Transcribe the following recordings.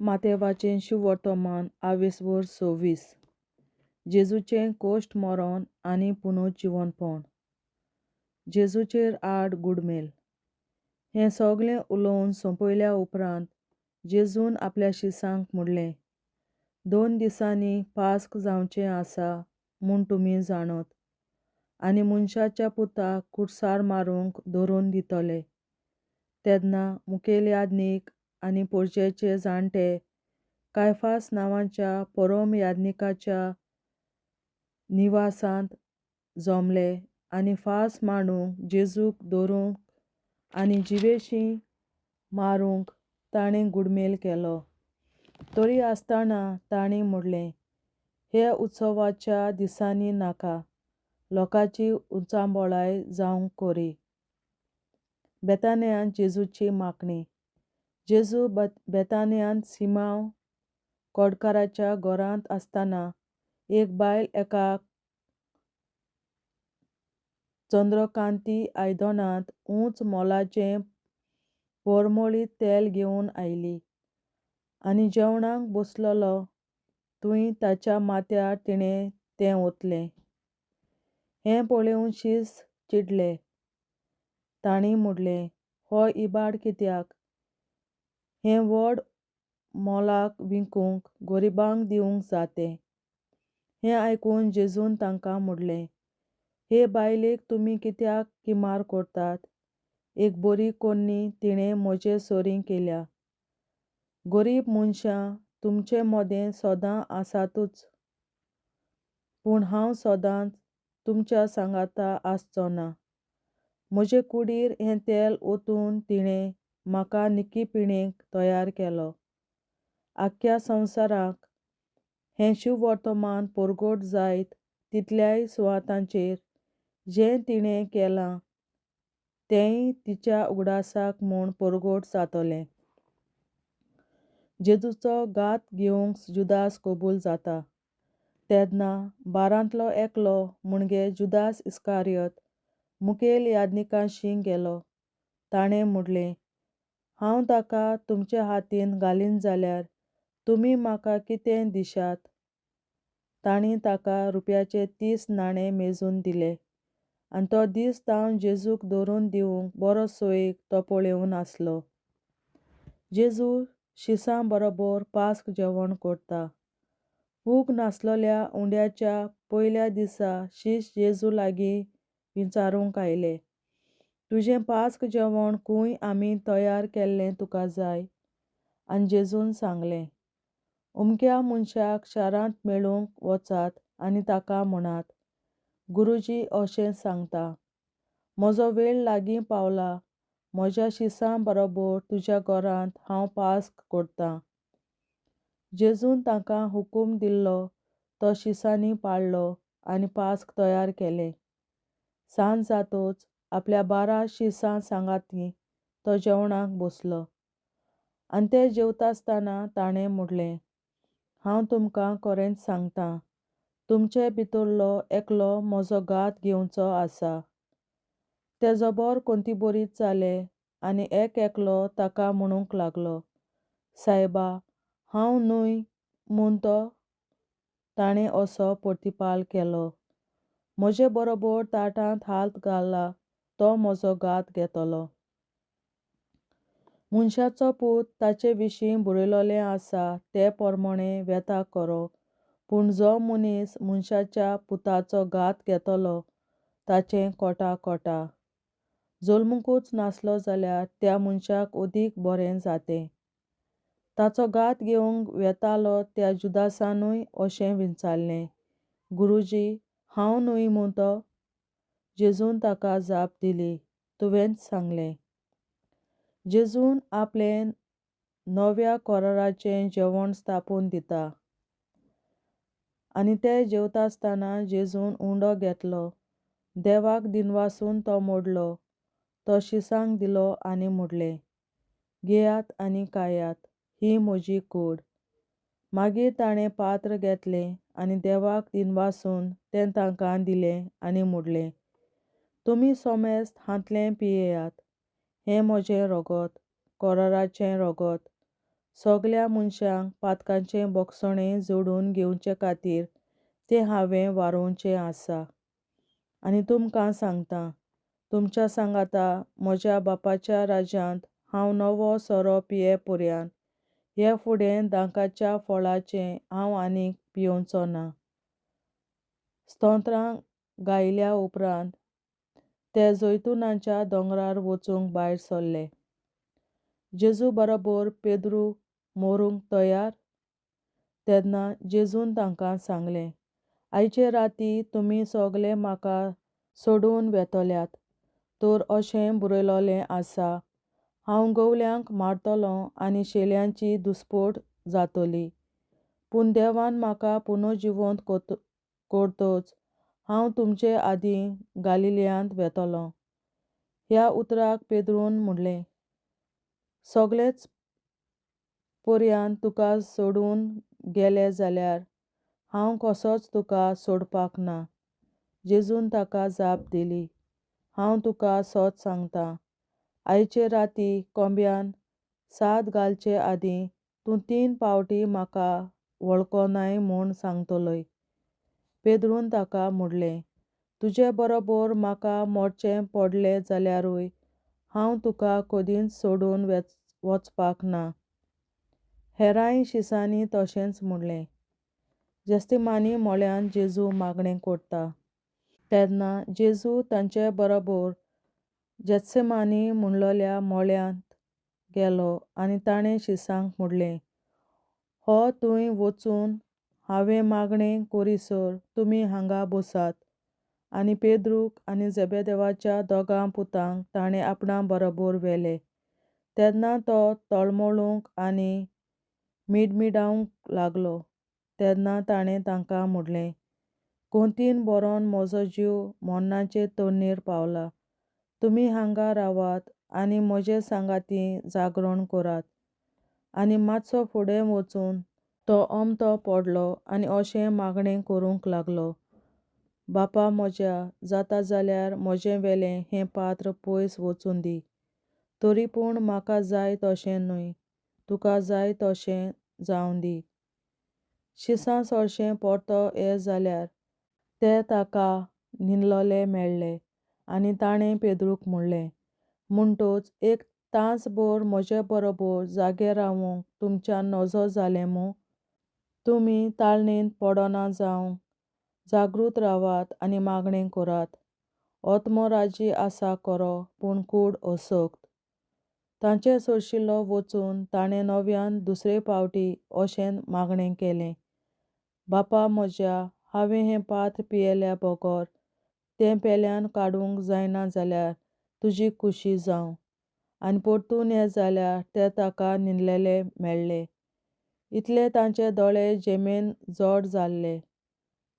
मातेवाचें शुवर्तमान 26. जेजूचें कोश्ट मरण आनी पुनर्जिवनपण. जेजूचेर आड गुडमेल. हें सगळें उलोवन सोंपयल्या उपरांत जेजून आपल्या शिसांक म्हणलें, 2 दिसांनी पास्क जावचें आसा म्हूण तुमी जाणत, आनी मनशाच्या पुताक कुडसार मारूंक धरून दितले. तेन्ना मुखेल याजनीक आनी पोरचेचे जाणटे कायफास नांवाच्या परम याजनिकाच्या निवासांत जमले आनी फास मांडूंक जेजूक धरूंक आनी जिवेशीं मारूंक ताणें गुडमेल केलो. तरी आसतना तांणी म्हणलें, हे उत्सवाच्या दिसांनी नाका, लोकांची उचांबळाय जावंक कोरी. बेतानियांत जेजूची मागणी. जेजू बेतानियांत सिमांव कोडकाराच्या घरांत आसतना एक बायल एका चंद्रकांती आयदनांत उंच मोलाचें परमळीत तेल घेवन आयली आनी जेवणाक बसलोलो थंय ताच्या माथ्यार तिणें तें ओतलें. हें पळोवन शीस चिडलें. तांणी म्हणलें, हो इबाड कित्याक? हें व्हड मोलाक विकूंक गरिबांक दिवंक जातें. हें आयकून जेजून तांकां म्हणलें, हे बायलेक तुमी कित्याक किमार करतात? एक बरी कन्नी तिणें म्हजे सोरीं केल्या. गरीब मनशां तुमचे मदें सदां आसातूच, पूण हांव सदांच तुमच्या सांगाता आसचो ना. म्हजे कुडीर हें तेल ओतून तिणें म्हाका निखीपणेक तयार केलो. आख्ख्या संवसाराक हें शुभवर्तमान परगट जायत तितल्याय सुवातांचेर जें तिणें केलां तेंय तिच्या उगडासाक म्हूण परगट जातलें. जेजूचो घात घेवंक जुदास कबूल जाता. तेन्ना 12 एकलो म्हणगे जुदास इस्कारियोत मुखेल याजनिकांशी गेलो. ताणें म्हणलें, हांव ताका तुमचे हातीन घालीन जाल्यार तुमी म्हाका कितें दिशात? तांणी ताका रुपयाचे 30 नाणे मेजून दिले. आनी तो दीस जावन जेजूक धरून दिवंक बरो सोयीक तो पळयवन आसलो. जेजू शिसां बरोबर पास्क जेवण करता. भूक नासलोल्या उंड्याच्या पयल्या दिसा शीस जेजू लागीं विचारूंक आयले, तुजें पास्क जेवण खंय आमी तयार केल्लें तुका जाय? आनी जेजून सांगलें, अमक्या मनशाक शारांत मेळूंक वचात आनी ताका म्हणात, गुरूजी अशें सांगता, म्हजो वेळ लागीं पावला, म्हज्या शिसां बरोबर तुज्या घरांत हांव पास्क करतां. जेजून तांकां हुकूम दिल्लो तो शिसांनी पाळ्ळो आनी पास्क तयार केलें. सांज जातच आपल्या 12 शिसां सांगाती तो जेवणाक बसलो. आनी ते जेवतासतना ताणें म्हणलें, हांव तुमकां खरेंच सांगतां, तुमचे भितरलो एकलो म्हजो घात घेवचो आसा. ते जबर कोंतीबरीत जाले आनी एकलो ताका म्हणूंक लागलो, सायबा, हांव न्हय म्हूण ताणें असो प्रतिपाल केलो. म्हजे बरोबर ताटांत हात घाला तो म्हजो घात घेतलो. मनशाचो पूत ताचे विशीं बरयलोलें आसा ते प्रमाणें वेता करो, पूण जो मनीस मनशाच्या पुताचो घात घेतलो ताचें कोटा. जल्मूंकूच नासलो जाल्यार त्या मनशाक अदीक बरें जातें. ताचो घात घेवंक वेतालो त्या जुदासानूय अशें विचारलें, गुरूजी, हांव न्हय म्हूण तो? जेजून ताका जाप दिली, तुवेंच सांगलें. जेजून आपलें नव्या कराराचें जेवण स्थापून दिता. आनी ते जेवतासतना जेजून उंडो घेतलो, देवाक दिनवासून तो मोडलो, तो शिसांक दिलो आनी म्हणलें, घेयात आनी खायात, ही म्हजी कूड. मागीर ताणें पात्र घेतलें आनी देवाक दिनवासून तें तांकां दिलें आनी म्हणलें, तुमी सोमेस्त हातलें पियेयात, हें म्हजें रगत, कराराचें रगत, सगल्या मनशांक पातकांचें बोगसणें जोडून घेवचे खातीर तें हांवें वारोवचें आसा. आनी तुमकां सांगता, तुमच्या सांगाता म्हज्या बापाच्या राज्यांत हांव नवो सोरो पिये पर्यंत हे फुडें दांकाच्या फळाचें हांव आनीक पियोवचो ना. स्तोत्रां गायल्या उपरांत ते जैतुनाच्या दोंगरार वचूंक भायर सरले. जेजू बरोबर पेद्रू मरूंक तयार? तेन्ना जेजून तांकां सांगलें, आयचे राती तुमी सगळे म्हाका सोडून वेतल्यात, तर अशें बरयलोलें आसा, हांव गवल्यांक मारतलों आनी शेल्यांची दुस्पट जातली. पूण देवान म्हाका पुनर्जिवंत करतच हांव तुमचे आदीं गालिल्यांत वेतलों. ह्या उतराक पेद्रून म्हणलें, सगळेच पर्यंत तुका सोडून गेलें जाल्यार हांव कसोच तुका सोडपाक ना. जेजून ताका जाप दिली, हांव तुका सत सांगतां, आयचे राती कोंब्यान साद घालचे आदीं तूं 3 फावटी म्हाका वळखोनाय म्हूण सांगतलोय. पेद्रून ताका म्हणलें, तुजे बरोबर म्हाका मरचें पडलें जाल्यारूय हांव तुका कदींच सोडून वचपाक ना. हेरांय शिसांनी तशेंच म्हणलें. जेस्तिमानी मोळ्यांत जेजू मागणें करता. तेन्ना जेजू तांचे बरोबर जेत्सेमानी म्हणलोल्या मोळ्यांत गेलो आनी ताणें शिसांक म्हणलें, हो थंय वचून हांवें मागणें करीसर तुमी हांगा बसात. आनी पेद्रूक आनी जेबेदेवाच्या दोगां पुतांक ताणें आपणा बरोबर व्हेले. तेन्ना तो तळमळूंक आनी मिडमिडावंक लागलो. तेन्ना ताणें तांकां म्हणलें, खोंतीन बरोवन म्हजो जीव मरणाचे तोरणेर पावला. तुमी हांगा रावात आनी म्हजे सांगाती जागरण करात. आनी मातसो फुडें वचून तो ओमतो पडलो आनी अशें मागणें करूंक लागलो, बापा म्हज्या, जाता जाल्यार म्हजें वेलें हें पात्र पयस वचून दी. तरी पूण म्हाका जाय तशें न्हय, तुका जाय तशें जावं दी. शिसां चडशें परतो येत जाल्यार ते ताका न्हिदलोले मेळ्ळे आनी ताणें पेद्रूक म्हणलें, म्हणटच 1 तासभर म्हजे बरोबर जागे रावूंक तुमच्यान नजो जालें मूं? तुमी ताळणेंत पडना जावं जागृत रावात आनी मागणें करात. ओतमो राजी आसा खरो, पूण कूड अशक्त. तांचे चडशिल्लो वचून ताणें नव्यान दुसरे फावटी अशें मागणें केलें, बापा म्हज्या, हांवें हें पात्र पियेल्या बगर तें पेल्यान काडूंक जायना जाल्यार तुजी खुशी जावं. आनी परतून येत जाल्यार ते ताका न्हिदलेले मेळ्ळे. इतले तांचे दोळे जेमेन जड जाल्ले.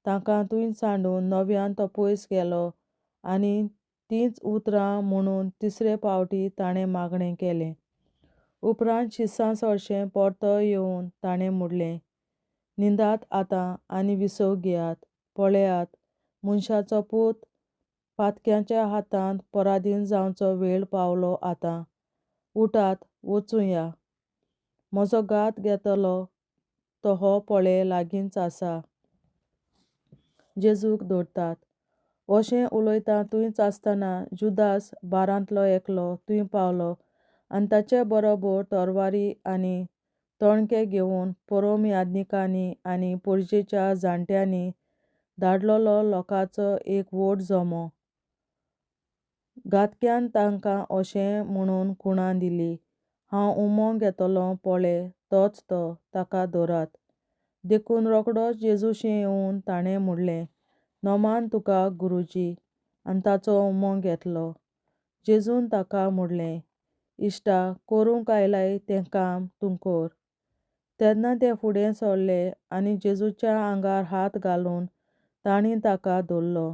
तांकां थंय सांडून नव्यान तो पयस गेलो आनी तींच उतरां म्हणून तिसरे फावटी ताणें मागणें केलें. उपरांत शिसां चडशें परतो येवन ताणें म्हणलें, न्हिदात आतां आनी विसव घेयात. पळयात, मनशाचो पूत पातक्यांच्या हातांत पराधीन जावचो वेळ पावलो आतां. उठात, वचूया. म्हजो घात घेतलो तो हो पळय लागींच आसा. जेजूक धरतात. अशें उलयता थंयच आसतना जुदास, बारांतलो एकलो, थंय पावलो आनी ताचे बरोबर तरवारी आनी तणके घेवन परम याजकांनी आनी पर्जेच्या जाणट्यांनी धाडलोलो लोकांचो एक व्हड जमो. घातक्यान तांकां अशें म्हणून खुणां दिली, हांव उमो घेतलों पळय तोच तो, ताका धरात. देखून रोखडोच जेजूशी येवन ताणें म्हणलें, नमान तुका गुरूजी, आनी ताचो उमो घेतलो. जेजून ताका म्हणलें, इश्टा, करूंक आयलाय तें काम तूं कर. तेन्ना ते फुडें सरले आनी जेजूच्या आंगार हात घालून तांणी ताका धरलो.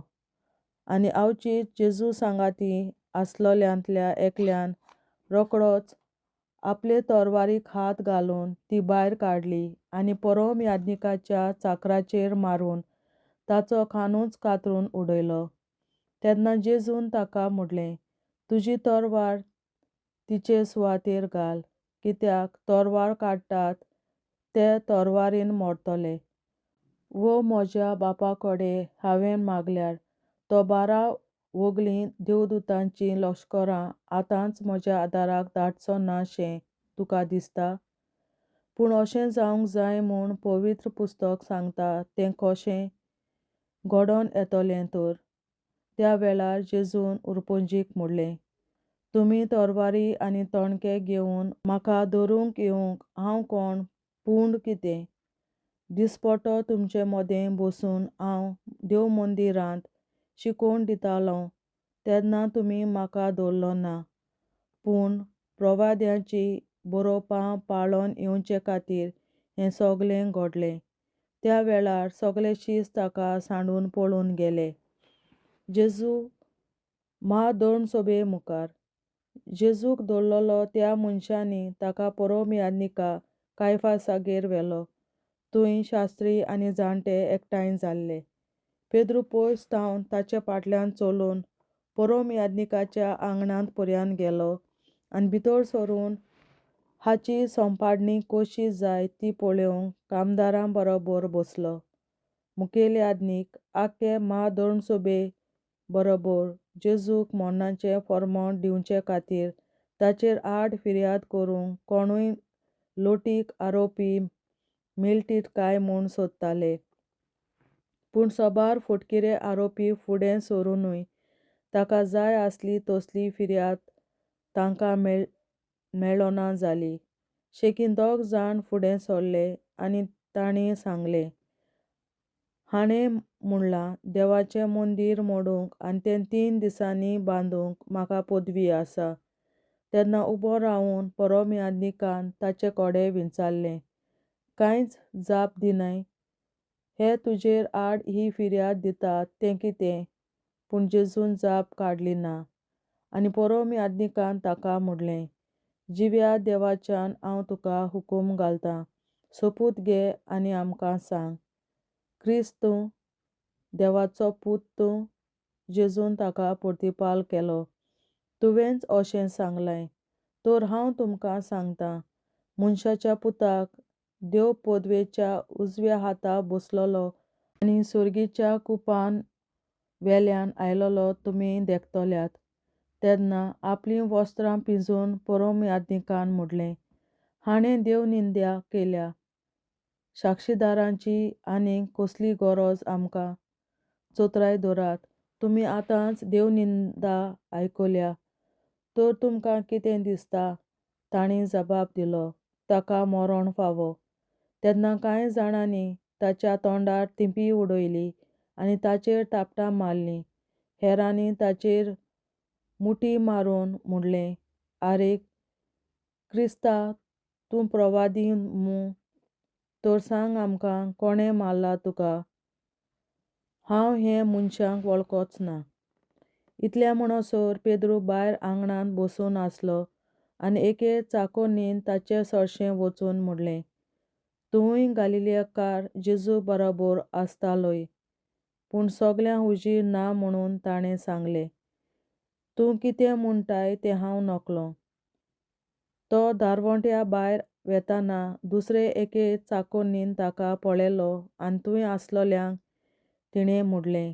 आनी अवचीत जेजू सांगाती आसलोल्यांतल्या एकल्यान रोखडोच आपले तरवारीक हात घालून ती भायर काडली आनी परम याजकाच्या चाकराचेर मारून ताचो कानूच कातरून उडयलो. तेन्ना जेजून ताका म्हणलें, तुजी तरवार तिचे सुवातेर घाल, कित्याक तोरवार काडटात ते तोरवारीन मोडतले. वो म्हज्या बापा कडेन हांवें मागल्यार तो 12 वगलीं देवदूतांची लश्करां आतांच म्हज्या आदाराक धाडचो ना शें तुका दिसता? पूण अशें जावंक जाय म्हूण पवित्र पुस्तक सांगता तें कशें घडोवन येतलें तर. त्या वेळार जेजून उरपोंजीक म्हणलें, तुमी तोरवारी आनी तोणके घेवन म्हाका धरूंक येवंक हांव कोण पूण कितें? दिसपटो तुमचे मदें बसून हांव देव मंदिरांत शिकोवन दितालों तेन्ना तुमी म्हाका धरलो ना. पूण प्रवाद्यांची बरोवपां पाळोवन येवचे खातीर हें सगलें घडलें. त्या वेळार सगळे शीस ताका सांडून पळून गेले. जेजू म्हाधर्मसभे मुखार. जेजूक धरलोलो त्या मनशांनी ताका परमयाजनीका कायफासागेर व्हेलो. थंय शास्त्री आनी जाणटे एकठांय जाल्ले. पेद्रू पयस थावन ताचे फाटल्यान चलून परमयाजनीकाच्या आंगणांत पर्यंत गेलो आनी भितर सरून हाची सोंपाडणी कशी जाय ती पळोवंक कामदारां बरोबर बसलो. मुखेल याजनीक आख्खे म्हाधर्मसभे बरोबर जेजूक मरणाचें फर्माण दिवचे खातीर ताचेर आड फिर्याद करूंक कोणूय लोटीक आरोपी मेळटीत काय म्हूण सोदताले. पूण सोबार फटकिरे आरोपी फुडें सरूनय ताका जाय आसली तसली फिर्याद तांकां मेळना जाली. शेकीन 2 जाण फुडें सरले आनी तांणी सांगलें, हाणें म्हणलां देवाचें मंदीर मोडूंक आनी तें 3 दिसांनी बांदूंक म्हाका पदवी आसा. तेन्ना उबो रावन परमयाजनीकान ताचे कडेन विचारलें, कांयच जाप दिनाय? हे तुजेर आड ही फिर्याद दितात तें कितें? पूण जेजून जाप काडली ना. आनी परमयाजनीकान ताका म्हणलें, जिव्या देवाच्यान हांव तुका हुकूम घालतां, सोपूत घे आनी आमकां सांग, क्रिस्त तूं देवाचो पूत तूं? जेजून ताका प्रतिपाल केलो, तुवेंच अशें सांगलां. तर हांव तुमकां सांगतां, मनशाच्या पुताक देव पदवेच्या उजव्या हाताक बसलोलो आनी सुर्गीच्या कुपान वेल्यान आयलोलो तुमी देख्तल्यात. तेन्ना आपलीं वस्त्रां पिंजून परमयाजनीकान म्हणलें, हाणें देवनिंदा केल्या. साक्षीदारांची आनीक कसली गरज आमकां? चोत्राय धरात, तुमी आतांच देवनिंदा आयकल्या. तर तुमकां कितें दिसता? तांणी जबाब दिलो, ताका मरण फावो. तेन्ना कांय जाणांनी ताच्या तोंडार थिंपी उडयली आनी ताचेर थापटां मारलीं. हेरांनी ताचेर मुठी मारून म्हणलें, आरे क्रिस्ता, तूं प्रवादी मूं? तर सांग आमकां कोणें मारला तुका? हांव हे मनशाक वळखच ना. इतलें म्हणसर पेद्रू भायर आंगणांत बसून आसलो आनी एके चाकरणीन ताचे सरशें वचून म्हणलें, तूंय गालिलेकार जेजू बरोबर आसतालोय. पूण सगल्यांक उजीर ना म्हणून ताणें सांगलें, तूं कितें म्हणटाय तें हांव नकळो. तो दारवंट्या भायर वेताना दुसरे एके चाकरणीन ताका पळयलो आनी थंय आसलोल्यांक तिणें म्हणलें,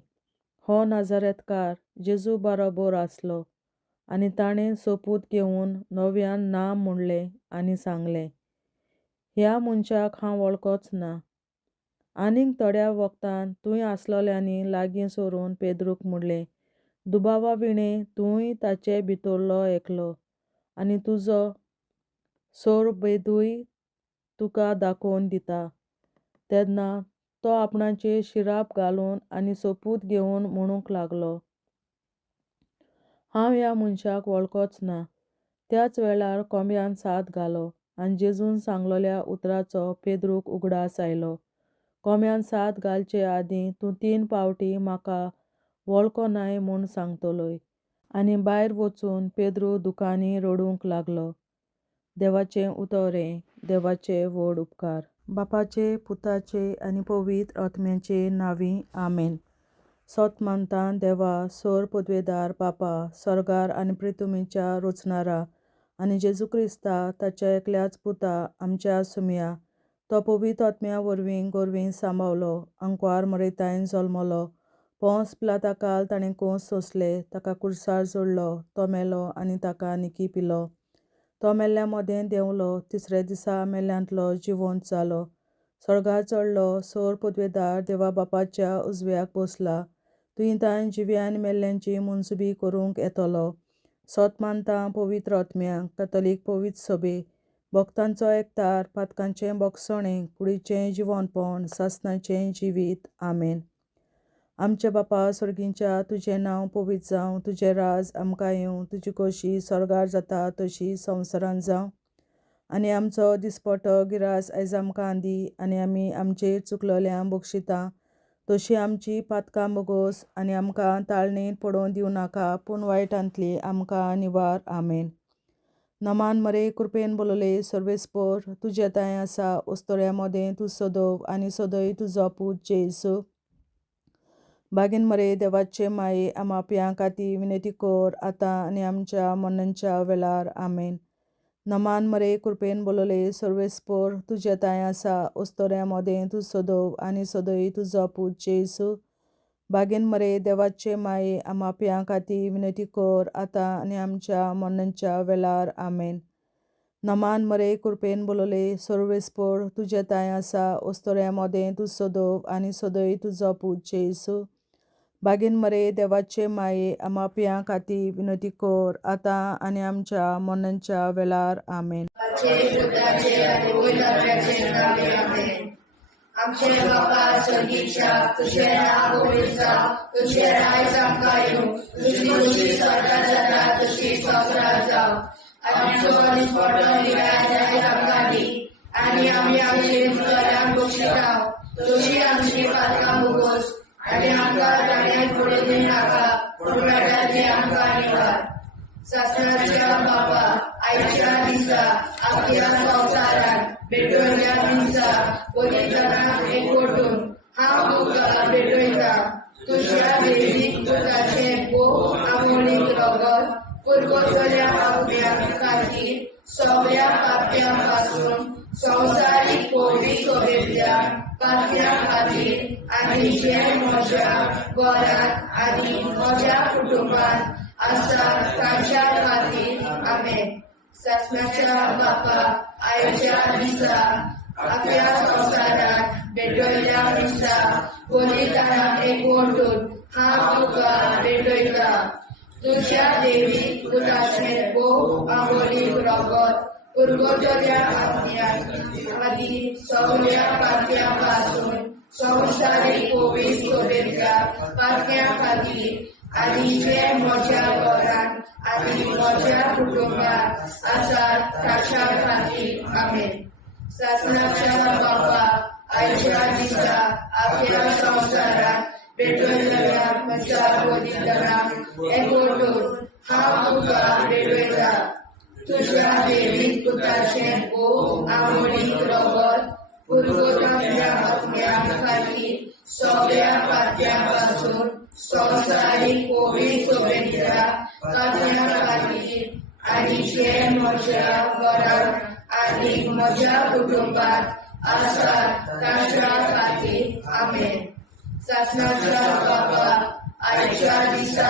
हो नाजरेतकार जेजू बरोबर आसलो. आनी ताणें सोपूत घेवन नव्यान ना म्हणलें आनी सांगलें, ह्या मनशाक हांव वळखच ना. आनीक थोड्या वगतान थंय आसलोल्यांनी लागीं सरून पेद्रूक म्हणलें, दुबावाविणें तूंय ताचे भितरलो एकलो आनी तुजो सोरबेदूय तुका दाखोवन दिता. तेन्ना तो आपणाचेर शिराप घालून आनी सोपूत घेवन म्हणूंक लागलो, हांव ह्या मनशाक वळखच ना. त्याच वेळार कोंब्यान साद घालो आनी जेजून सांगलोल्या उतराचो पेद्रूक उगडास आयलो. कोंब्यान साद घालचे आदीं तूं 3 फावटी म्हाका वळखनाय म्हूण सांगतलोय. आनी भायर वचून पेद्रू दुखानी रडूंक लागलो. देवाचें उतरें. देवाचे व्हड उपकार. बापाचे, पुताचे आनी पवित्र आत्म्याचे नांवीं आमेन. सोत मानता देवा, सोर पदवेदार बापा, सर्गार आनी पृथ्वीच्या रचणारा आनी जेजू क्रिस्ता ताच्या एकल्याच पुता आमच्या सुमया तो पवित्र आत्म्या वरवीं गोरवीं सांबावलो, अंकवार मरयतायन जल्मलो, पोंस पिलाता काल ताणें कोंस सोंसले, ताका कुर्सार जोडलो, तो मेलो आनी ताका निकी पिलो. तो मेल्ल्या मोदें देंवलो, तिसरे दिसा मेल्ल्यांतलो जिवंत जालो, स्वर्गार चडलो, सोर पदवेदार देवा बापाच्या उजव्याक बसला, तुयें जिव्यान मेल्ल्यांची मुनसुबी करूंक येतलो. सोत मानता पवित्र आत्म्यांक, कॅथोलीक पवित्र सभे, भक्तांचो एकतार, पातकांचें बोगसणें, कुडीचें जिवंतपण, सासणाचें जिवीत. आमेन. आमचे बापा स्वर्गींच्या, तुजें नांव पवित्र जावं, तुजें राज आमकां येवं, तुजी खोशी स्वर्गार जाता तशी संवसारांत जावं. आनी आमचो दिसपटो गिरास आयज आमकां दी, आनी आमी आमचेर चुकलोल्यांक बक्षिता तशी आमची पातकां बोगोस, आनी आमकां ताळणेंत पडोवन दिवं नाका, पूण वायटांतली आमकां निवार. आमेन. नमान मरे कृपेन बोलोले सर्वेस्पर, तुजे ताय आसा, ओस्तोऱ्या मोदें तूं सदव, आनी सदय तुजो पूत जेजू. बागीन मरे देवाचे माये, आमाप्यां खातीर विनंती कर, आतां आनी आमच्या मरणाच्या वेळार. आमेन. नमान मरे कृपेन बोलोले सर्वेस्पर, तुजे ताय आसा, ओस्तोऱ्या मोदें तूं सदव, आनी सदय तुजो पूत जेजू. बागीन मरे देवाचे माये, आमाप्यां खातीर विनंती कर, आतां आनी आमच्या मरणाच्या वेळार. आमेन. नमान मरे कृपेन बोलोले सर्वेस्पर, तुजे ताय आसा, ओस्तोऱ्या मोदें तूं सदव, आनी सदय तुजो पूत जेजू. बागीन मरे देवाचे माये, आमाप्यां खातीर विनंती कर, आतां आनी आमच्या मरणाच्या वेळार. आमेन. आमचे बापा स्वर्गीच्या, तुझे नाव पवित्र जावं, तुझे राज आमकां येवं, तुजी खुशी स्वर्गार जाता तशी संवसारांत जावं. आनी आमचो दिसपटो गिरास आयज आमकां दी, आनी आमी आमचे चुकलोल्यांक बक्षिता तशी आमची पातकां बोगोस, आनी आमकां ताळणेंत पडोवन दिवं नाका, पूण वायटांतली आमकां निवार. सासणाच्या बापा, आयच्या दिसा आख्या संवसारांत भेटवयल्या दिसा पवित्रांक एकवटून हांव तुका भेटयता. तुज्या दैवीक पुताचें भोव आमोणीक रगत पुरगोटल्या आत्म्या खातीर सगळ्या पाप्यां पासून संवसारीक पवित्र सभेंतल्या पाप्यां खातीर, आनी जे म्हज्या घरांत आनी म्हज्या कुटुंबांत आसा तांच्या खातीर. आमेन. सासणाच्या बापा, आयच्या दिसा आख्या संवसारांत भेटवयल्या दिसा पवित्रांक एकवटून हांव तुका भेटयता. तुज्या दैवीक पुताचें भोव आमोणीक रगत पुरगोटल्या आत्म्या खातीर सगळ्या पाप्यां पासून संवसारीक पवित्र सभेंतल्या पाप्यां खातीर, आनी जे म्हज्या घरांत आनी म्हज्या कुटुंबांत आसा तांच्या खातीर. आमेन. सासणाच्या बापा, आयच्या दिसा आख्या संवसारांत भेटवयल्या म्हज्या पवित्रांक एकवटून हांव तुका भेटयता. तुज्या दैवीक पुताचें भोव आमोणीक रगत पुरगोटल्या आत्म्या खातीर सगळ्या पाप्यां पासून संवसारीक पवित्र सभेंतल्या पाप्यां खातीर, आनी जे म्हज्या घरांत आनी म्हज्या कुटुंबांत आसा तांच्या खातीर. आमेन. सासणाच्या बापा, आयच्या दिसा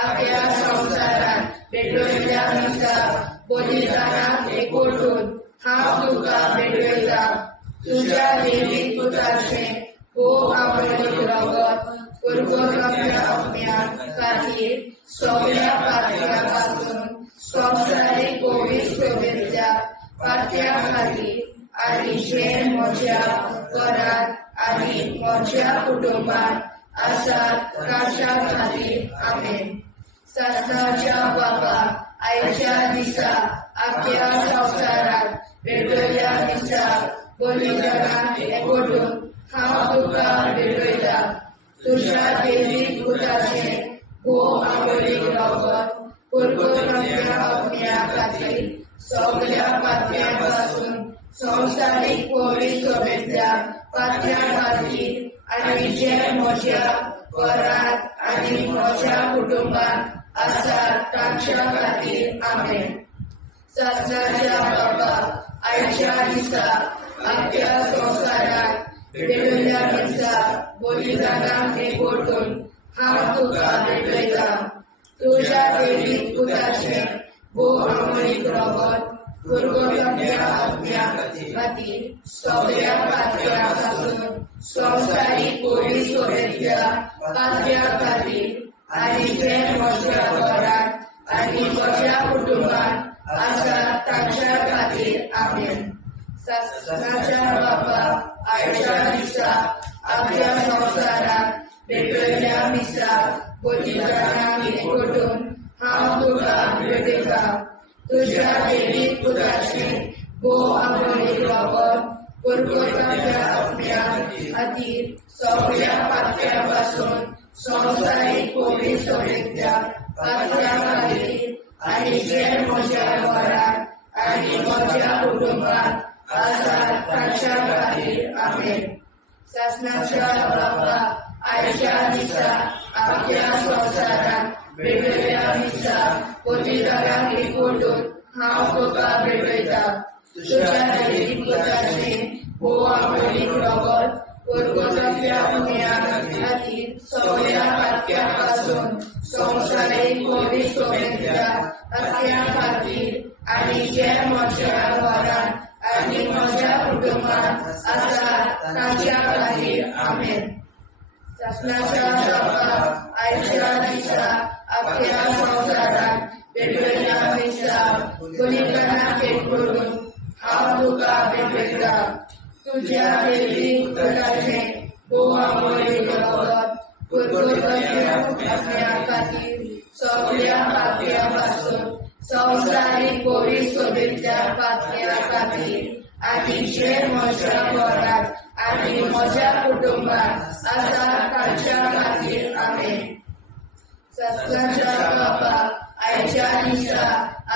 आख्या संवसारांत भेटवयल्या दिसा पवित्रांक एकवटून हांव तुका भेटयता. तुज्या दैवीक पुताचें भोव आमोणीक रगत पुरगोटल्या आत्म्या खातीर सगळ्या पाप्यां पासून संवसारीक पवित्र सभेंतल्या पाप्यां खातीर, आनी जे म्हज्या घरांत आनी म्हज्या कुटुंबांत आसा तांच्या खातीर. आमेन. सासणाच्या बापा, आयच्या दिसा आख्या संवसारांत भेटवयल्या दिसा पवित्रांक एकवटून हांव तुका भेटयता. तुज्या दैवीक पुताचें भोव आमोणीक रगत पुरगोटल्या आत्म्या खातीर सगळ्या पाप्यां पासून संवसारीक पवित्र सभेंतल्या पाप्यां खातीर, आनी जे म्हज्या घरांत आनी म्हज्या कुटुंबांत आसा तांच्या खातीर. आमेन. सासणाच्या बाबा आयच्या दिसा आख्या संवसारात भेटलेल्या दिसा बलिदानाक एकवटून हांव तुका भेटयता तुझ्या वेळीक पुताचे भोव आमळीक रगत गुरगुरल्या आज्ञा खातीर सगळ्या पात्र्या पासून संवसारीक कोवी सोबेतल्या पात्र्या खातीर आनी ते म्हज्या घरांत आनी म्हज्या कुटुंबांत आसा तांच्या खातीर आमेन. सासणाच्या बाबा आयच्या दिसा आख्या संवसारात भेटलेल्या मिसा बलिदानाक एकवटून हांव तुका भेटयता तुझ्या देवीक पुताचे भोव आमळीक रगत गुरगुरल्या आज्ञा खातीर सगळ्या पात्र्या पासून संवसारीक कोवी सोबेतल्या पात्र्या खातीर आनी जे म्हज्या घरांत आनी म्हज्या कुटुंबांत आसा तांच्या खातीर आमेन. सासणाच्या बाबा आयच्या दिसा आख्या संवसारात भेटलेल्या मिसा बलिदानाक एकवटून हांव तुका भेटयता तुझ्या देवीक पुताचे भोव आमळीक रगत गुरगुरल्या आज्ञा खातीर सगळ्या पात्र्या पासून संवसारीक कोवी सोबेतल्या पात्र्या खातीर आनी जे म्हज्या घरांत आनी म्हज्या कुटुंबांत आसा तांच्या खातीर आमेन. सासणाच्या बाबा आयच्या दिसा आख्या संवसारात भेटलेल्या मिसा बलिदानाक एकवटून हांव तुका भेटयता तुझ्या देवीक पुताचे भोव आमळीक रगत गुरगुरल्या आज्ञा खातीर सगळ्या पात्र्या पासून संवसारीक कोवी सोबेतल्या पात्र्या खातीर आनी जे म्हज्या घरांत आनी म्हज्या कुटुंबांत आसा तांच्या खातीर आमेन. सासणाच्या बाबा आयच्या दिसा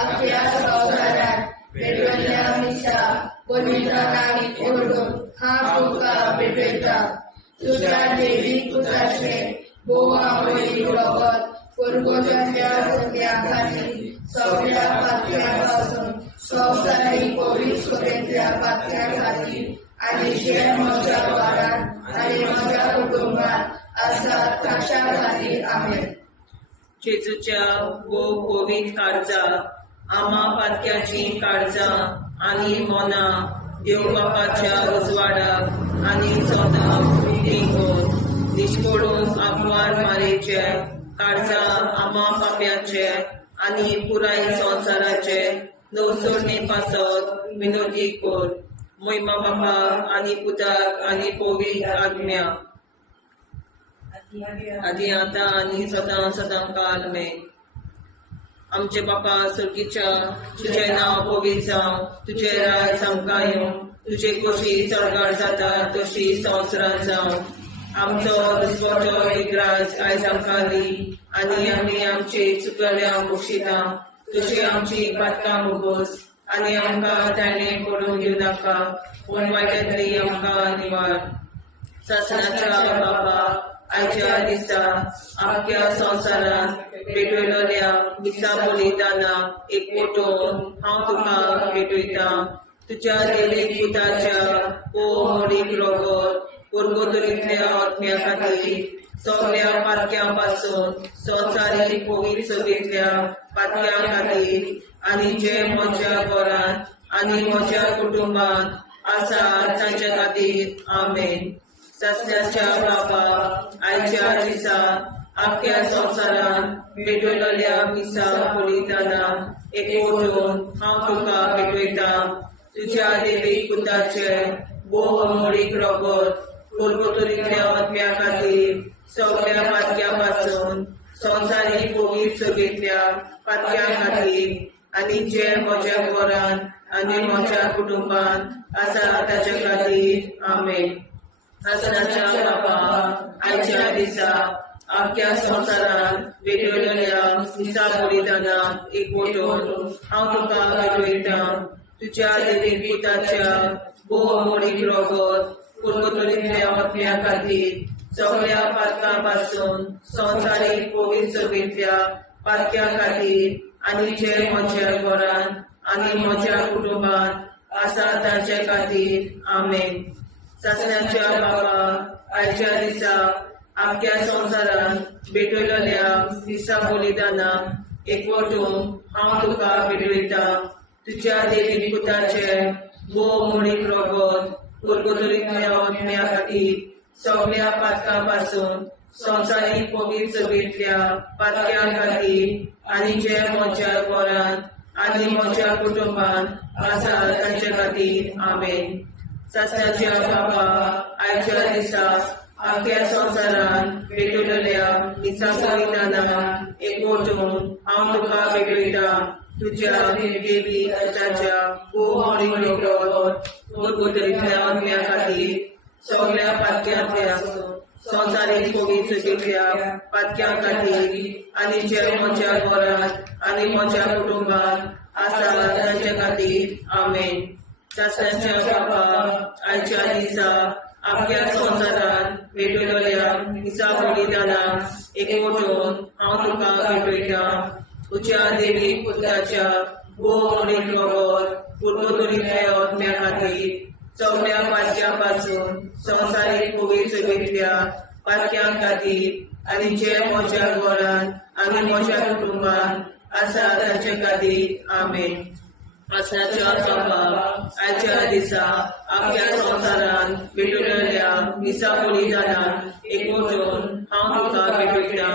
आख्या संवसारात भेटलेल्या मिसा बलिदानाक एकवटून हांव तुका भेटयता तुझ्या देवीक पुताचे भोव आमळीक रगत गुरगुरल्या आज्ञा खातीर सगळ्या पात्र्या पासून संवसारीक कोवी सोबेतल्या पात्र्या खातीर आनी जे म्हज्या घरांत आनी म्हज्या कुटुंबांत आसा तांच्या खातीर आमेन. जेजूच्या भोव कोवीड काळजां आमा पातक्याची काळजां आनी मोना देव बापाच्या उजवाडाक आनी सदां उक्तीक निश्कोडून आग्वार मारेचे काळजां आमा पाप्याचे आनी पुराय संवसाराचे नवसोडणे पासत विनोदी कोर महिमा बापा आनी पुताक आनी पवित्र आज्ञा आदी आतां आनी सदां सदां काल आमेन. आमचे बापा सुर्गीच्या तुझें नांव पवित्र जावं तुझें राज आमकां येवं तुझे कशी चडगाड जाता तशी संवसारांत जावं आमचो दिसवटो एक राज आयज आमकां दी आनी आमी आमचे चुकल्यांक बक्षिता तशी आमची पातकां मुगोस आनी आमकां ताणें पडूंक दिवं नाका पूण वायटांतली आमकां निवार. सासणाच्या बापा आयच्या दिसा आख्या संवसारांत भेटयलेल्या मिसा बलिदानाक एकवटून हांव तुका भेटयता तुज्या देवीक पुताच्या भोव आमळीक रगत गुरगुरल्या आज्ञा खातीर सगळ्या पातक्यां पासून संवसारीक कोवीड सगळ्या पातक्यां खातीर आनी जे म्हज्या घरांत आनी म्हज्या कुटुंबांत आसा तांच्या खातीर आमेन. सासणाच्या बापा आयच्या दिसा आख्या संवसारांत भेटयलेल्या मिसा बलिदानाक एकवटून हांव तुका भेटयता तुज्या देवीक पुताचे भोव आमळीक रगत गुरगुरल्या आज्ञा खातीर सगळ्या पातक्यां पासून संवसारीक कोवीड सगळ्या पातक्यां खातीर आनी जे म्हज्या घरांत आनी म्हज्या कुटुंबांत आसा ताच्या खातीर आमेन. सासणाच्या बापा आयच्या दिसा आख्या संवसारांत भेटयलेल्या मिसा बलिदानाक एकवटून हांव तुका भेटयता तुज्या देवीक पुताच्या भोव आमळीक रगत गुरगुरल्या आज्ञा खातीर सगळ्या पातकां पासून संवसारीक कोवीड सगळ्या पातक्यां खातीर आनी जे म्हज्या घरांत आनी म्हज्या कुटुंबात आसा ताचे खातीर आमेन. ससण्याच्या बाबा आयच्या दिसा आख्या संवसारांत भेटयलेल्या दिसा बलिदानाक एकवटून हांव तुका भेटयता. तुज्या देवी पुताचे भोव म्हणीक रगत कुरकुतरीतल्या आत्म्या खातीर सगळ्या पातकां पासून संवसारीक पवित्र सभेंतल्या पातक्यां खातीर आनी जे म्हज्या घरांत आनी म्हज्या कुटुंबांत आसा तांचे खातीर आमेन. ससण्याच्या बाबा आयच्या दिसा आख्या संवसारांत भेटयलेल्या दिसा बलिदानाक एकवटून हांव तुका भेटयता. तुज्या देवी पुताच्या भोव म्हणीक रगत कुरकुतरीतल्या आत्म्या खातीर सगळ्या पातक्यांतल्या संवसारीक पवित्र सभेंतल्या पातक्यां खातीर आनी जे म्हज्या घरांत आनी म्हज्या कुटुंबांत आसा तांचे खातीर आमेन. ससण्याच्या बाबा आयच्या दिसा आख्या संवसारांत भेटयलेल्या दिसा बलिदानाक एकवटून हांव तुका भेटयता. तुज्या देवी पुताच्या भोव म्हणीक रगत कुरकुतरीतल्या आत्म्या खातीर सगळ्या पातक्यां पासून संवसारीक पवित्र सभेंतल्या पातक्यां खातीर आनी जे म्हज्या घरांत आनी म्हज्या कुटुंबांत आसा तांचे खातीर आमेन. ससण्याच्या बाबा आयच्या दिसा आख्या संवसारांत भेटयलेल्या दिसा बलिदानाक एकवटून हांव तुका भेटयता.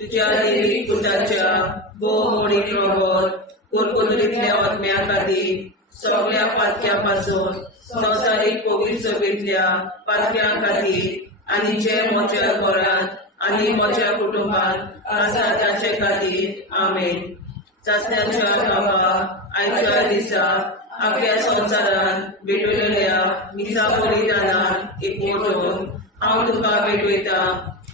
तुज्या देवी पुताच्या भोव म्हणीक रगत कुरकुतरीतल्या आत्म्या खातीर सगळ्या पातक्यां पासून संवसारीक पवित्र सभेंतल्या पातक्यां खातीर आनी जे म्हज्या घरांत आनी म्हज्या कुटुंबांत आसा तांचे खातीर आमेन. ससण्याच्या बाबा आयच्या दिसा आख्या संवसारांत भेटयलेल्या दिसा बलिदानाक एकवटून हांव तुका भेटयता.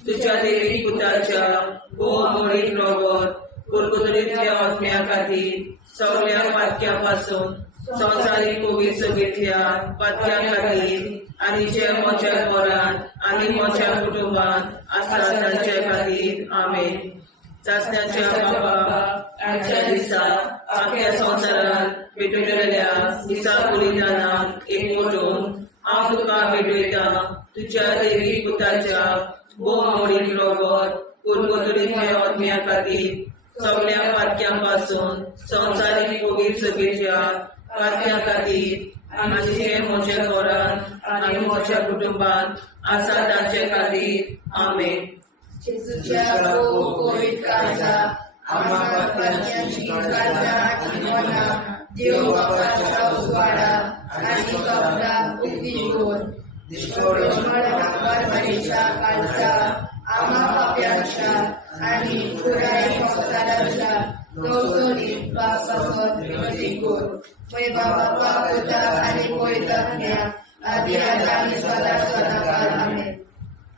तुज्या देवी पुताच्या भोव म्हणीक रगत कुरकुतरीतल्या आत्म्या खातीर सगळ्या पातक्यां पासून संवसारीक पवित्र सभेंतल्या पातक्यां खातीर आनी जे म्हज्या घरांत आनी म्हज्या कुटुंबांत आसा तांचे खातीर आमेन. ससण्याच्या बाबा आयच्या दिसा आख्या संवसारांत भेटयलेल्या दिसा बलिदानाक एकवटून हांव तुका भेटयता. तुज्या देवी पुताच्या भोव म्हणीक रगत कुरकुतरीतल्या आत्म्या खातीर सगळ्या पातक्यां पासून संवसारीक पवित्र सभेंतल्या पातक्यां खातीर आनी जे म्हज्या घरांत आनी म्हज्या कुटुंबांत आसा तांचे खातीर आमेन. जेजूच्या भोव पवित्र काळजा आम्हा पातकांची काळजा आनी मना देव बापाच्या उजवाडा आनी कपडा उक्ती करून परमेच्या काळजा आम्हा पाप्यांच्या आनी पुराय संवसाराच्या नवसोनीत बापावर विनंती कर. पळय बाबा पुता आनी पवित्रात्म्या आदी आनी सदा सदाकाळ आमेन.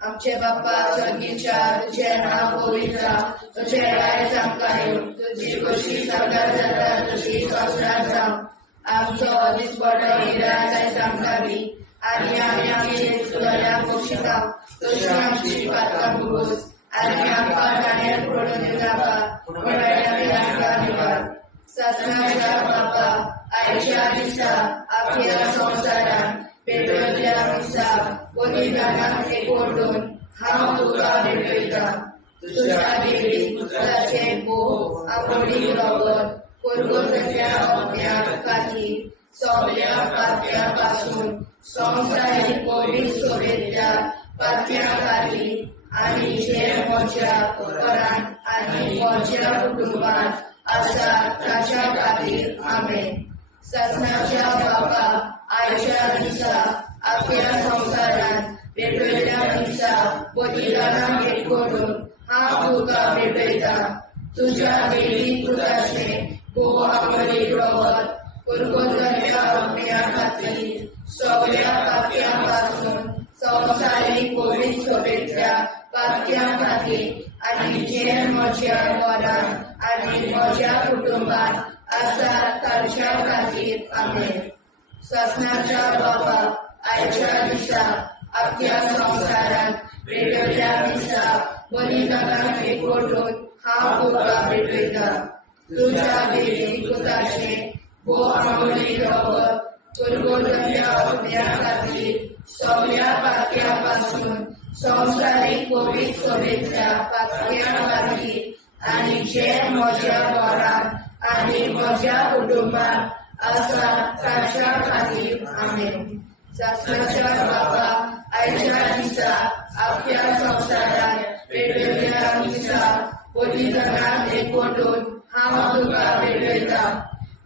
आमचे बाप्पा स्वर्गीच्या तुझे नाव पवित्र तुझे राय आमकां येवं तुजी कशी सगळ्या जाता तशी संवसारांत जावं. आमचो दिसपडो हिराय आयज आमकां दी आनी आमी आमचे चुकल्यांक बक्षिता तशी आमची पातकां भोगोस आनी आमकां गाणेर पडून दिनाका पूण आमकां निवार. ससण्याच्या बापा आयच्या दिसा आख्या संवसारांत भेटयल्ल्या दिसा बलिदानाक एकवटून हांव तुका भेटयता. तुज्या देवी पुताचे भोव म्हणीक रगत कुरकुतरीतल्या आत्म्या खातीर सगळ्या पातक्यां पासून संवसारीक पवित्र सभेंतल्या पातक्यां खातीर आनी जे म्हज्या घरांत आनी म्हज्या कुटुंबांत आसा ताच्या खातीर आमेन. ससण्याच्या बापा आयच्या दिसा आख्या संवसारांत भेटयल्ल्या दिसा बलिदानाक एकवटून हांव तुका भेटयता. तुज्या देवी पुताचे भोव म्हणीक रगत कुरकुतरीतल्या आत्म्या खातीर सगळ्या पातक्यां पासून संवसारीक पवित्र सभेंतल्या पातक्यां खातीर आनी जे म्हज्या घरांत आनी म्हज्या कुटुंबांत आसा तांच्या खातीर आमेन. ससण्याच्या बापा आयच्या दिसा आख्या संवसारांत भेटयल्ल्या दिसा बलिदानाक एकवटून हांव तुका भेटयता. तुज्या देवी पुताचे भो आमोली रगत पुरगोटल्या अग्न्या खातीर सगळ्या पातक्यापासून संवसारीक पवित्र सभेच्या पातक्या खातीर आनी जे म्हज्या घरांत आनी म्हज्या कुटुंबात आसा ताच्या खातीर आमेन. शास्त्राच्या बाबा आयच्या दिसा आपल्या संवसारात पेटयल्ल्या दिसा बलिदानाक एकवटून हांव तुका भेटयता.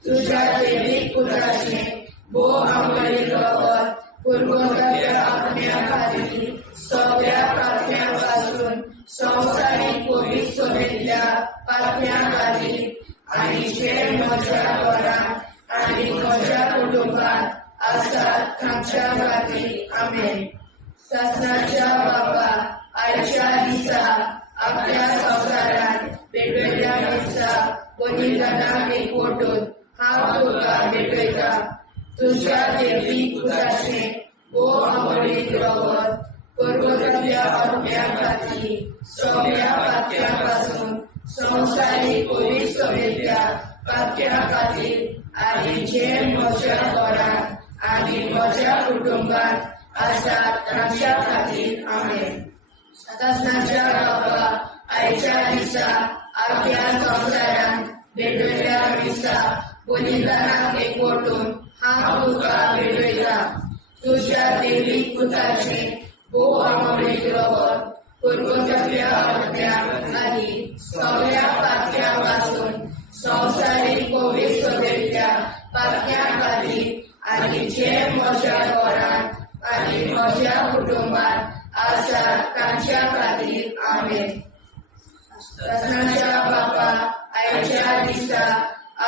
तुज्या दैवीक पुताचें भो आमोली रगत पुरगोटल्या अग्न्या खातीर सगळ्या पातक्यापासून संवसारीक पवित्र सभेच्या पातक्या खातीर आनी जे म्हज्या घरांत आनी म्हज्या कुटुंबात आसात तांच्या खातीर आमेन. शास्त्राच्या बाबा आयच्या दिसा आपल्या संवसारात पेटयल्ल्या दिसा बलिदानाक एकवटून हांव तुका भेटयता. तुज्या दैवीक पुताचें भो आमोली रगत पुरगोटल्या अग्न्या खातीर सगळ्या पातक्यापासून संवसारीक पवित्र सभेच्या पातक्या खातीर आनी जे म्हज्या घरांत आनी म्हज्या कुटुंबात आसात तांच्या खातीर आमेन. शास्त्राच्या बाबा आयच्या दिसा आपल्या संवसारात पेटयल्ल्या दिसा बलिदानाक एकवटून हांव तुका भेटयता. तुज्या दैवीक पुताचें भो आमोली रगत पुरगोटल्या अग्न्या खातीर सगळ्या पातक्यापासून संवसारीक पवित्र सभेच्या पातक्या खातीर आनी जे म्हज्या घरांत आनी म्हज्या कुटुंबात आसात तांच्या खातीर आमेन. शास्त्राच्या बाबा आयच्या दिसा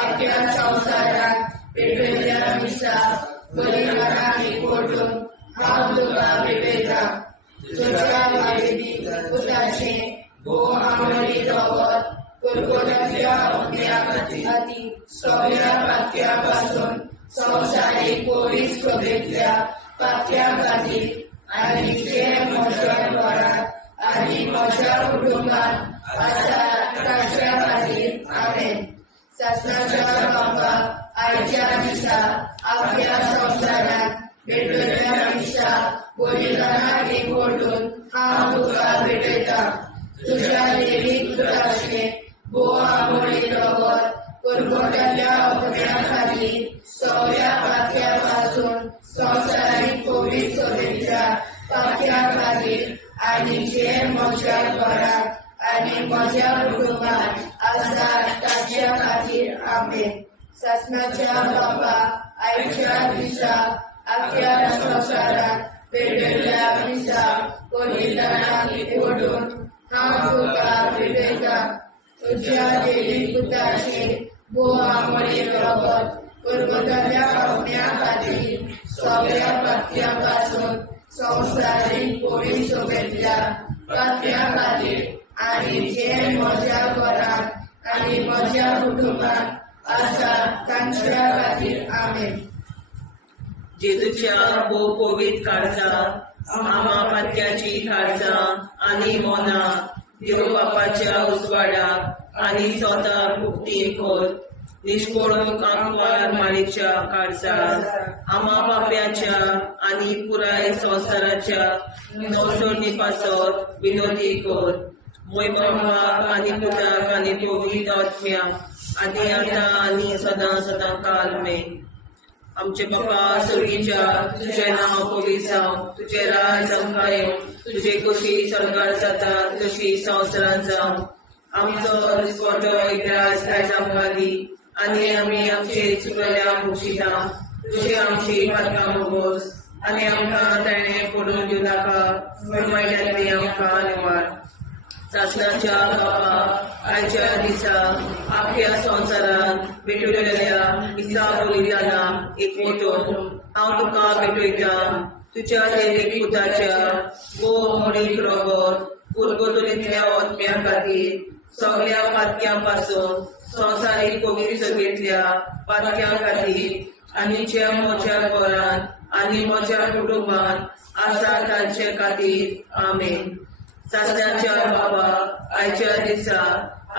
आपल्या संवसारात पेटयल्ल्या दिसा बलिदानाक एकवटून हांव तुका भेटयता. तुज्या दैवीक पुताचें भो आमोली रगत पुरगोटल्या अग्न्या खातीर सगळ्या पातक्यापासून संवसारीक पवित्र सभेच्या पातक्या खातीर आनी जे म्हज्या घरांत आनी म्हज्या कुटुंबात आसात तांच्या खातीर आमेन. शास्त्राच्या बाबा आयच्या दिसा आपल्या संवसारात पेटयल्ल्या दिसा बलिदानाक एकवटून हांव तुका भेटयता. तुज्या दैवीक पुताचें भो आमोली रगत पुरगोटल्या अग्न्या खातीर सगळ्या पातक्यापासून संवसारीक पवित्र सभेच्या पातक्या खातीर आनी जे म्हज्या घरांत आनी म्हज्या कुटुंबात आसात तांच्या खातीर आमेन. शास्त्राच्या बाबा आयच्या दिसा आपल्या संवसारात पेटयल्ल्या दिसा बलिदानाक एकवटून हांव तुका भेटयता. तुज्या दैवीक पुताचें भो आमोली रगत पुरगोटल्या अग्न्या खातीर सगळ्या पातक्यापासून संवसारीक पवित्र सभेच्या पातक्या खातीर आनी जे म्हज्या घरांत आनी म्हज्या कुटुंबात आसात तांच्या खातीर आमेन. जेजूच्या भोव पवित्र काळजांत आमा पातक्याची काळजां आनी मोना देव बापाच्या उजवाडाक आनी स्वता मुक्ती कोर. निष्कोळूक आंकवार माळेच्या काळजांत आमा बाप्याच्या आनी पुराय संवसाराच्या नवसोडणी पासत विनोदी कोर. मोय बापाक आनी पुताक आनी पवित्र आत्म्याक आदी आतां आनी सदां सदां काल मेन. आमचे बापा सर्गीच्या तुझें नांव पवित्र जावं. तुजें राज आमकां येवं. तुजी कशी स्वर्गार जाता तशी संवसारांत जावं. आमचो दिसवटो एकदांच आयज आमकां दी आनी आमी आमचे चुकयल्यांक बक्षिता. तुजी आमची पातकां भोगोस आनी आमकां ताणें पडून दिवं नाका पूण वायट्यांतली आमकां निवार. शास्त्राच्या बाबा आयच्या दिसा आपल्या संवसारांत भेटयल्ल्या दिसा बलिदानाक एकवटून हांव तुका भेटयता. तुज्या दैवीक पुताच्या भो आमोली रगत पुरगोटल्या अग्न्या खातीर सगळ्या पातक्यां संवसारीक पवित्र सभेंतल्या पातक्या खातीर आनी जे म्हज्या घरांत आनी म्हज्या कुटुंबात आसा तांचे खातीर आमेन. शास्त्राच्या बाबा आयच्या दिसा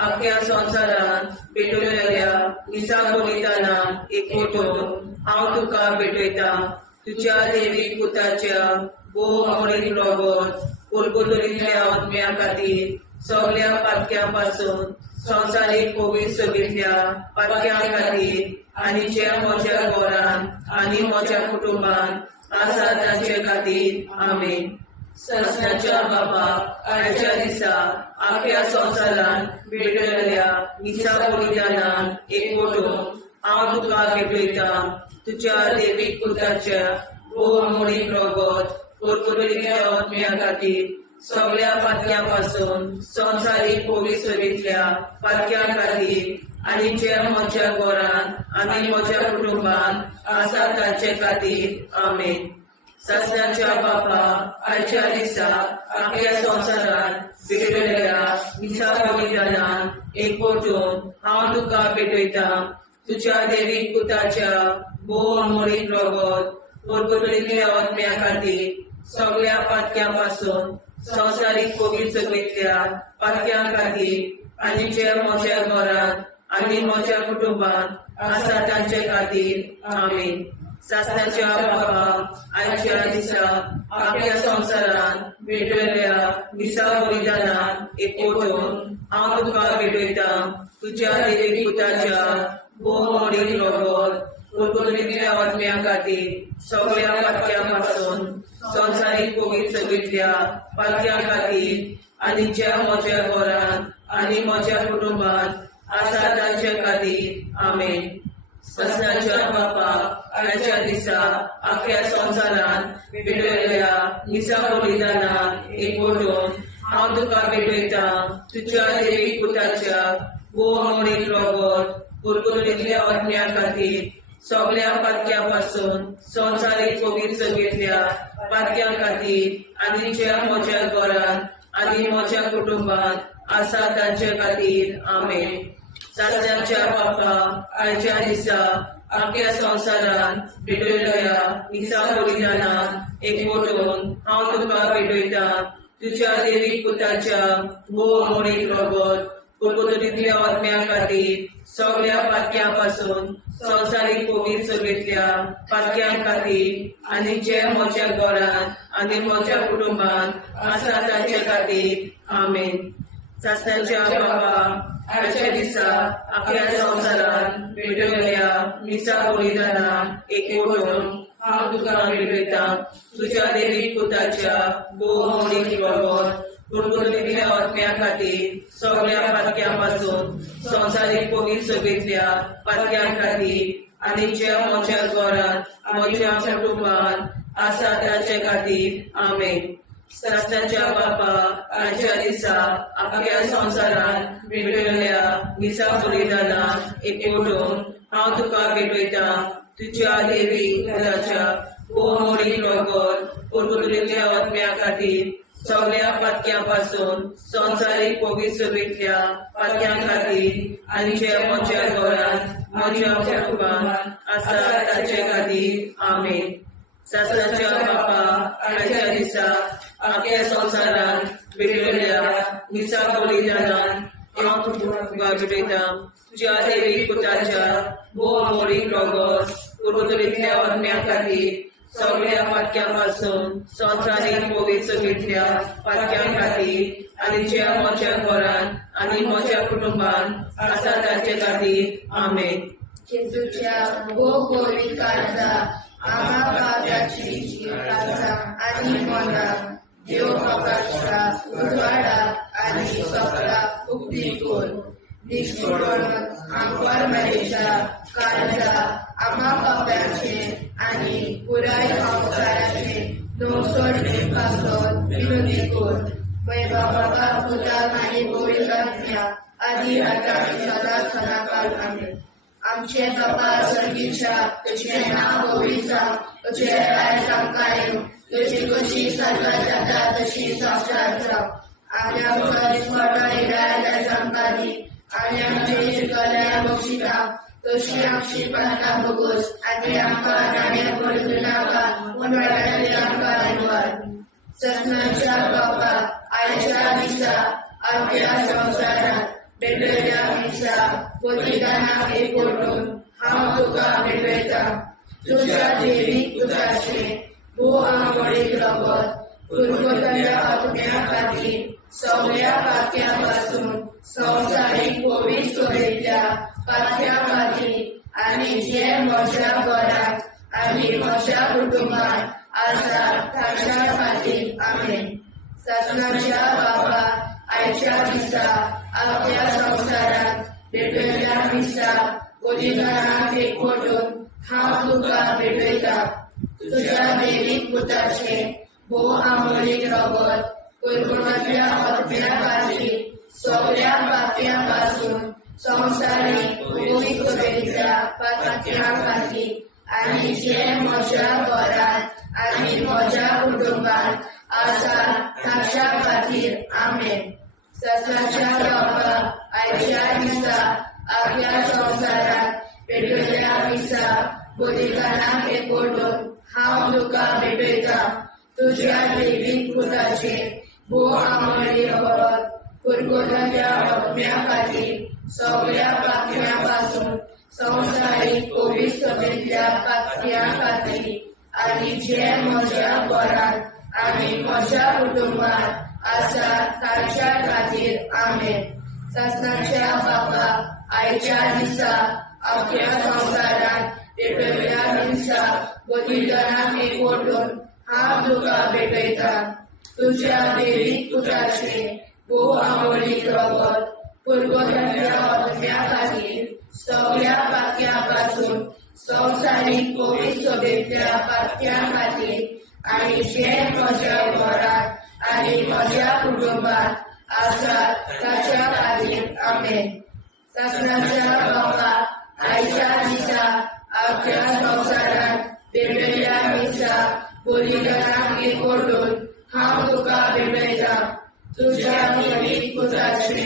आख्या संवसारान भेटलेल्या मिसा कोविताना एकवटून हांव तुका भेटयता तुज्या देवीक पुताच्या भोव मोडीन रोगोत कोलगोतरींतल्या आत्म्या खातीर सगळ्या पातक्यां पासून संवसारीक कोवीड सगळ्या पातक्यां खातीर आनी जे म्हज्या घरान आनी म्हज्या कुटुंबान आसा तांचे खातीर आमेन. सस्नाच्या बापाक आयच्या दिसा आख्या संवसारान भेटलेल्या मिसा बलिदानान एकवटून हांव तुका भेटयता तुज्या देवीक पुताच्या भोव मोडीन रोगोत कोलगोतरींतल्या आत्म्या खातीर सगळ्या पातक्यां पासून संवसारीक कोवीड सगळ्या पातक्यां खातीर आनी जे म्हज्या घरान आनी म्हज्या कुटुंबान आसा तांचे खातीर आमेन. सस्नाच्या बापा आयच्या दिसा आख्या संवसारान भेटलेल्या मिसा बलिदानान एकवटून हांव तुका भेटयता तुज्या देवीक पुताच्या भोव मोडीन रोगोत कोलगोतरींतल्या आत्म्या खातीर सगळ्या पातक्यां पासून संवसारीक कोवीड सगळ्या पातक्यां खातीर आनी जे म्हज्या घरान आनी म्हज्या कुटुंबान आसा तांचे खातीर आमेन. सस्नाच्या बापा आयच्या दिसा आख्या संवसारान भेटलेल्या मिसा बलिदानान एकवटून हांव तुका भेटयता तुज्या देवीक पुताच्या भोव मोडीन रोगोत कोलगोतरींतल्या आत्म्या खातीर सगळ्या पातक्यां पासून संवसारीक कोवीड सगळ्या पातक्यां खातीर आनी जे म्हज्या घरान आनी म्हज्या कुटुंबान आसा तांचे खातीर आमेन. सस्नाच्या बापा आयच्या दिसा आख्या संवसारान भेटलेल्या मिसा बलिदानान एकवटून हांव तुका भेटयता तुज्या देवीक पुताच्या भोव मोडीन रोगोत कोलगोतरींतल्या आत्म्या खातीर सगळ्या पातक्यां पासून संवसारीक कोवीड सगळ्या पातक्यां खातीर आनी जे म्हज्या घरान आनी म्हज्या कुटुंबान आसा तांचे खातीर आमेन. सस्नाच्या बापा आयच्या दिसा आख्या संवसारान भेटलेल्या मिसा बलिदानान एकवटून हांव तुका भेटयता तुज्या देवीक पुताच्या भोव मोडीन रोगोत कोलगोतरींतल्या आत्म्या खातीर सगळ्या पातक्यां पासून संवसारीक कोवीड सगळ्या पातक्यां खातीर आनी जे म्हज्या घरान आनी म्हज्या कुटुंबान आसा तांचे खातीर आमेन. सस्नाच्या बापा आयच्या दिसा आख्या संवसारान भेटलेल्या मिसा बलिदानान एकवटून हांव तुका भेटयता तुज्या देवीक पुताच्या भोव मोडीन रोगोत कोलगोतरींतल्या आत्म्या खातीर सगळ्या पातक्यां पासून संवसारीक कोवीड सगळ्या पातक्यां खातीर आनी जे म्हज्या घरान म्हज्या कुटुंबान आसा तांचे खातीर आमेन. सस्नाच्या बापा आयच्या दिसा आख्या संवसारान भेटलेल्या मिसा बलिदानान एकवटून हांव तुका भेटयता तुज्या देवीक पुताच्या भोव मोडीन रोगोत कोलगोतरींतल्या आत्म्या खातीर सगळ्या पातक्यां पासून संवसारीक कोवीड सगळ्या पातक्यां खातीर आनी जे म्हज्या घरान म्हज्या कुटुंबान आसा तांचे खातीर आमेन. सस्नाच्या बापा आयच्या दिसा आख्या संवसारान भेटलेल्या मिसा बलिदानान हांव तुका भेटयता तुज्या देवीक पुताच्या भोव मोडीन रोगोत कोलगोतरींतल्या आत्म्या खातीर सगळ्या पातक्यां पासून संवसारीक कोवीड सगळ्या पातक्यां खातीर आनी जे म्हज्या घरान आनी म्हज्या कुटुंबान आसा तांचे खातीर आमेन. जेजूच्या भोव कोवीड काळाचा आम्हा पापाची काळजा आनी मोनाक देव बापाच्या उजवाडाक आनी सगळ्या उक्ती कोर निष्ठुरण आमकां मेळच्या काळजा आम्हा पाप्याचे आनी पुराय संवसाराचे दोसोड पासून विनोदी कोर वैभवाका पुताक आनी गोविंदाच्या आदी आतां सदांच सदांकाळ आमेन. आमचे बापा सर्गीच्या तुझे नाव गोविंदा तुझे राय आमकां तुझी कशी सगळ्या जाता तशी संस्कार जाव आनी आमकां दिसपडटा इराय आमकां दी आनी आमचे शिकल्या बक्षिता तशी आमची प्रार्थना भोगोस आनी आमकां नाण्या पडूं नाका पूण वाटायले आमकां आयवार. सस्नाच्या बापा आयच्या दिसा आख्या संवसारात भेटलेल्या मिसा बलिदानाक एकवटून हांव तुका भेटयता तुझ्या देवीक पुताचे भोव आंबोळीक रगत पुरगतल्या आत्म्या खातीर सगळ्या पातक्यां पासून संवसारीक पवित्र सोयेच्या पातक्या खातीर आनी जे म्हज्या घरांत आनी म्हज्या कुटुंबांत आसा ताच्या खातीर आमेन. ससनाच्या बाबा आयच्या दिसा आपल्या संवसारांत भेटलेल्या मिसा बलिदानाक एकवटून हांव तुका भेटयता तुझ्या देवीक पुताचे भोव आंबोळीक रगत पुरगतल्या आत्म्या खातीर सगळ्या पातक्यां पासून संवसारीक पवित्र सोयेच्या पातक्या खातीर आनी जे म्हज्या घरांत आनी म्हज्या कुटुंबांत आसा ताच्या खातीर आमेन. ससनाच्या बाबा आयच्या दिसा आपल्या संवसारांत भेटलेल्या मिसा बलिदानाक एकवटून हांव तुका भेटयता तुझ्या देवीक पुताचे भोव आंबोळीक रगत पुरगतल्या आत्म्या खातीर सगळ्या पातक्यां पासून संवसारीक पवित्र सोयेच्या पातक्या खातीर आनी जे म्हज्या घरांत आनी म्हज्या कुटुंबांत आसा ताच्या खातीर आमेन. ससनाच्या बाबा आयच्या दिसा आपल्या संवसारांत भेटलेल्या मिसा बलिदानाक एकवटून हांव तुका भेटयता तुझ्या देवीक पुताचे भोव आंबोळीक रगत पुरगतल्या आत्म्या खातीर सगळ्या पातक्यां पासून संवसारीक पवित्र सोयेच्या पातक्या खातीर आनी जे म्हज्या घरांत आनी म्हज्या कुटुंबांत आसा ताच्या खातीर आमेन. ससनाच्या बाबा आयच्या दिसा आपल्या संवसारांत भेटलेल्या मिसा बलिदानाक एकवटून हांव तुका भेटयता तुझ्या देवीक पुताचे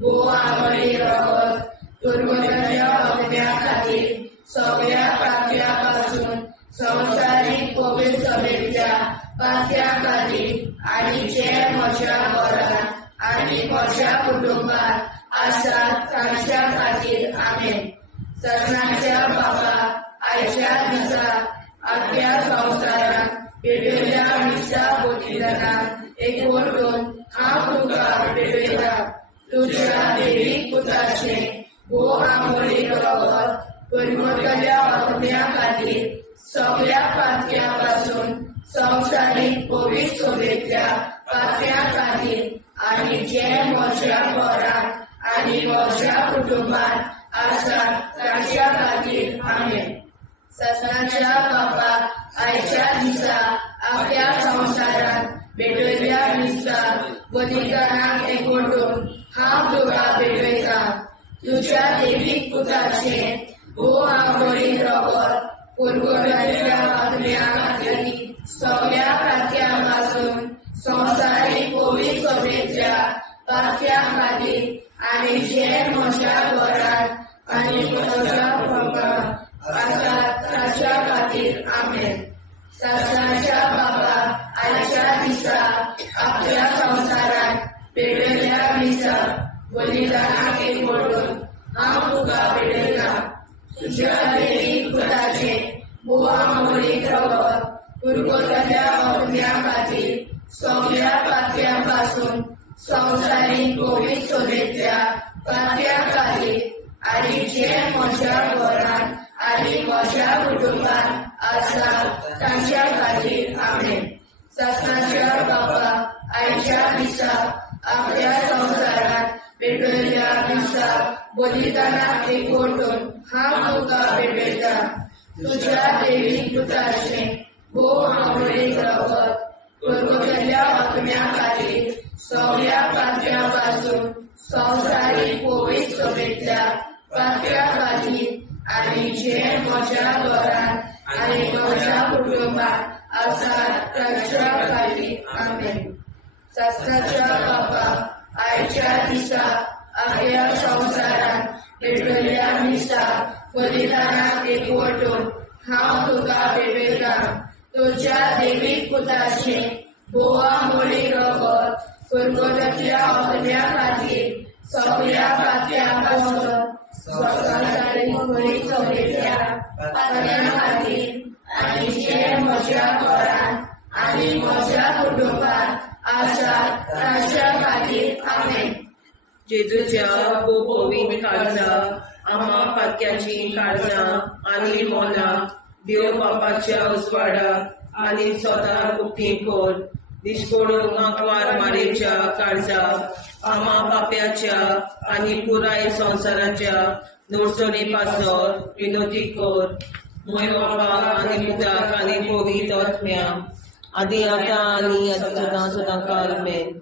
भोव आंबोळीक रगत पुरगतल्या आत्म्या खातीर सगळ्या पातक्यां पासून संवसारीक पवित्र सोयेच्या पातक्या खातीर आनी जे म्हज्या घरांत आनी म्हज्या कुटुंबांत आसा ताच्या खातीर आमेन. ससनाच्या बाबा आयच्या दिसा आपल्या संवसारांत भेटलेल्या मिसा बलिदानाक एकवटून हांव तुका भेटयता तुझ्या देवीक पुताचे भोव आंबोळीक रगत पुरगतल्या आत्म्या खातीर सगळ्या पातक्यां पासून संवसारीक पवित्र सोयेच्या पातक्या खातीर आनी जे म्हज्या घरांत आनी म्हज्या कुटुंबांत आसा ताच्या खातीर आमेन. ससनाच्या बाबा आयच्या दिसा आपल्या संवसारांत भेटलेल्या मिसा बलिदानाक एकवटून हांव तुका भेटयता तुझ्या देवीक पुताचे भोव आंबोळीक रगत पुरगतल्या आत्म्या खातीर सगळ्या पातक्यां पासून संवसारीक पवित्र सोयेच्या पातक्या खातीर आनी जे म्हज्या घरांत आनी म्हज्या कुटुंबांत आसा ताच्या खातीर आमेन. ससनाच्या बाबा आयच्या दिसा आपल्या संवसारांत भेटलेल्या मिसा बलिदानाक एकवटून हांव तुका भेटयता तुझ्या देवीक पुताचे भोव आंबोळीक रगत पुरगतल्या आत्म्या खातीर सगळ्या पातक्यां पासून संवसारीक पवित्र सोयेच्या पातक्या खातीर आनी जे म्हज्या घरांत आनी म्हज्या कुटुंबांत आसा ताच्या खातीर आमेन. ससनाच्या बाबा आयच्या दिसा आपल्या संवसारांत भेटलेल्या मिसा बलिदानाक एकवटून हांव तुका भेटयता तुझ्या देवीक पुताचे भोव आंबोळीक रगत पुरगतल्या आत्म्या खातीर सगळ्या पातक्यां पासून संवसारीक पवित्र सोयेच्या पातक्या खातीर आनी जे म्हज्या घरांत आनी म्हज्या कुटुंबांत आसा ताच्या खातीर आमेन. ससनाच्या बाबा आयच्या दिसा आपल्या संवसारांत भेटलेल्या मिसा बलिदानाक एकवटून हांव तुका भेटयता तुझ्या देवीक पुताचे भोव आंबोळीक रगत पुरगतल्या आत्म्या खातीर सगळ्या पात्या पासत स्वताची बरी चलयल्या पात्या खातीर आनी जे म्हज्या घरांत आनी म्हज्या कुटुंबांत आसा ताच्या खातीर आमेन. जेजूच्या पवित्र काळजा आम्हा पात्याची काळजां आनी मोना देव बापाच्या उजवाडाक आनी स्वता उक्ती कोर दिसपडून आंकवार मारेच्या काळजा आम्हा पाप्याच्या आनी पुराय संवसाराच्या नोर्सणी पासत विनोदी कोर. मोय बापा आनी पुताक आनी पवित्र आत्म्या आदी आतां आनी सदां सदां काल मेन.